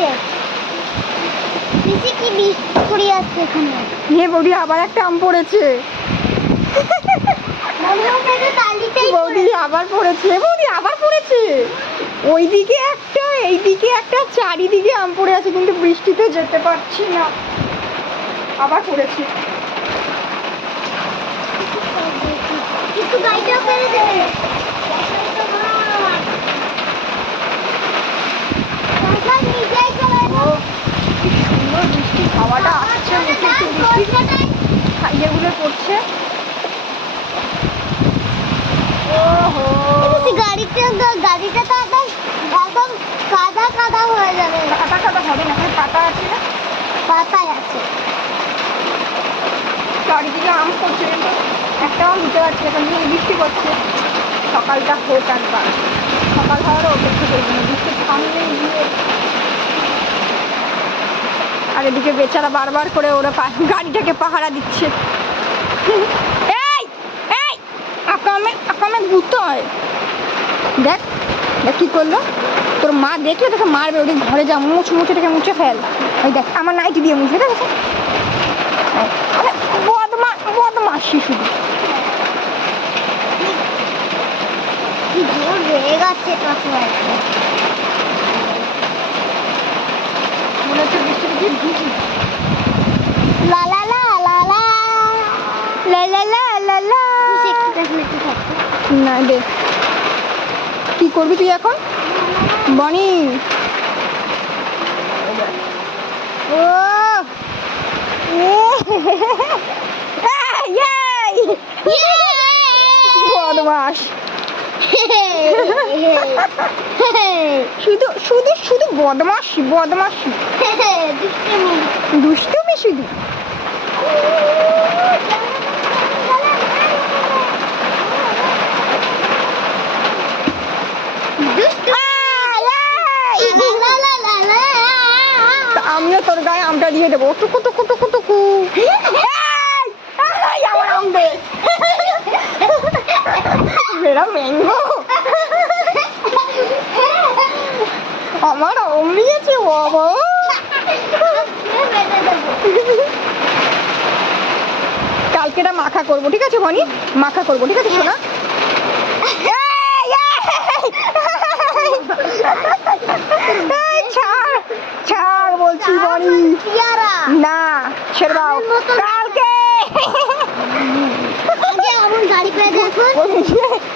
আসছে, পিসি কি বৃষ্টি আসছে এখানে। হে বৌদি আবার একটা আম পড়েছে, বৌদি আবার পড়েছে, বৌদি আবার পড়েছে। ওইদিকে একটা এইদিকে একটা, চারিদিকে আম পড়ে আছে, কিন্তু বৃষ্টিতে যেতে পারছি না। আবার পড়েছে। একটু গাড়িটা ফেলে দেবে। সুন্দর বৃষ্টি, হাওয়াটা আসছে মুখে, বৃষ্টি ইয়েগুলো পড়ছে। ওহো, গাড়িটা তো একদম কাদা কাদা হয়ে যাবে। কাদা কাদা হবে না, পাতা আছে না, পাতায় আছে। চারিদিকে আম পড়ছে, কিন্তু একটাও নিতে পারছি এখন, বৃষ্টি পড়ছে। সকালটা হোক একবার, সকাল হওয়ারও অপেক্ষা করবো না, বৃষ্টির সামনে গিয়ে। আর এদিকে বেচারা বারবার করে ওরা গাড়িটাকে পাহারা দিচ্ছে। এই এই আকামে ভূত হয়। দেখ দেখ কি করলো, তোর মা দেখলে তোকে মারবে, ওদিক ঘরে যা, মুছেটাকে মুছে ফেল। ওই দেখ আমার নাইটি দিয়ে মুছে, দেখেছে, বদমাসি শুধু। কি জোর হয়ে গেছে মনে হচ্ছে বৃষ্টিতে গিয়ে ভিজি। লা লা লা লা লা লা লা লা লা লা। না দে, কি করবি তুই এখন বনি? ও বদমাস, শুধু শুধু শুধু বদমাসি বদমাসি, দুষ্টুমি শুধু। আমিও তোর গায়ে আমটা দিয়ে দেবো, টুকু টুকু টুকু টুকু। আমার আম দে, মেরা ম্যাঙ্গো, আমার আম নিয়েছে বাবা। কালকেটা মাখা করবো, ঠিক আছে বনি, মাখা করবো, ঠিক আছে শোনা। ছাড় ছাড় বলছি বনি, না ছেড়ে দাও। কালকে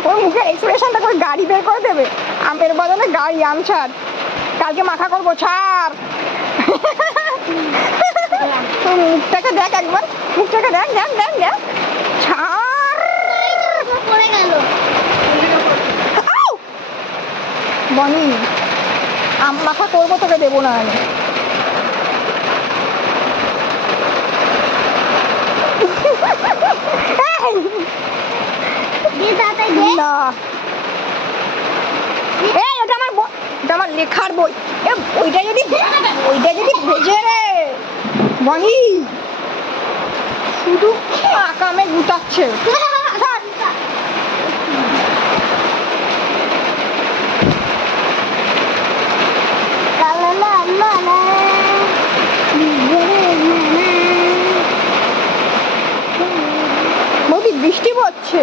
ওর মুখে এক্সপ্রেশনটা করে গাড়ি বের করে দেবে, আমের বদলে গাড়ি। আম ছাড়, কালকে মাখা করবো, ছাড়। তোর মুখটাকে দেখ একবার, মুখটাকে দেখ দেখ দেখ দেখ, ছাড়। বনি আম মাখা করবো, তোকে দেবো না আমি। না এই ওটা আমার লেখার বই, ওইটা যদি ভেজে রে বনি, শুধু আকামে গুটাচ্ছে। বৌদি বৃষ্টি পড়ছে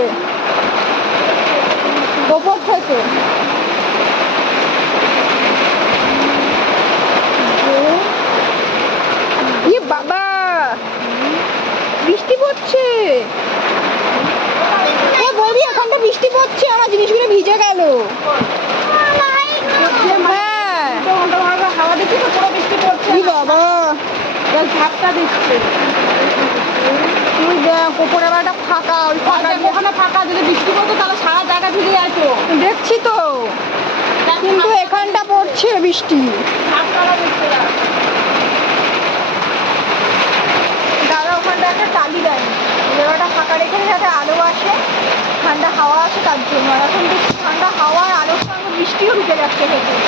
ওপর থেকে, বাবা বৃষ্টি পড়ছে। বৌদি এখানটা বৃষ্টি পড়ছে, আমার জিনিসগুলো ভিজে গেল। হাওয়া দেখছি তো, পুরো বৃষ্টি পড়ছে। বাবা ঝাপটা দিচ্ছে, তুই দেখ ওপরে একটা ফাঁকা, ওই ফাঁকা ওখানে ফাঁকা, যদি বৃষ্টি পড়তো তাহলে সারা জায়গা ভিজে যেত। দেখছি তো, কিন্তু এখানটা পড়ছে বৃষ্টি। দাদা ওখানটা একটা টালি দেয়, জায়গাটা ফাঁকা রেখে যাতে আলো আসে, ঠান্ডা হাওয়া আসে, তার জন্য। আর এখন দেখছি ঠান্ডা হাওয়া আর আলোর সঙ্গে বৃষ্টিও ঢুকে যাচ্ছে ভেতরে।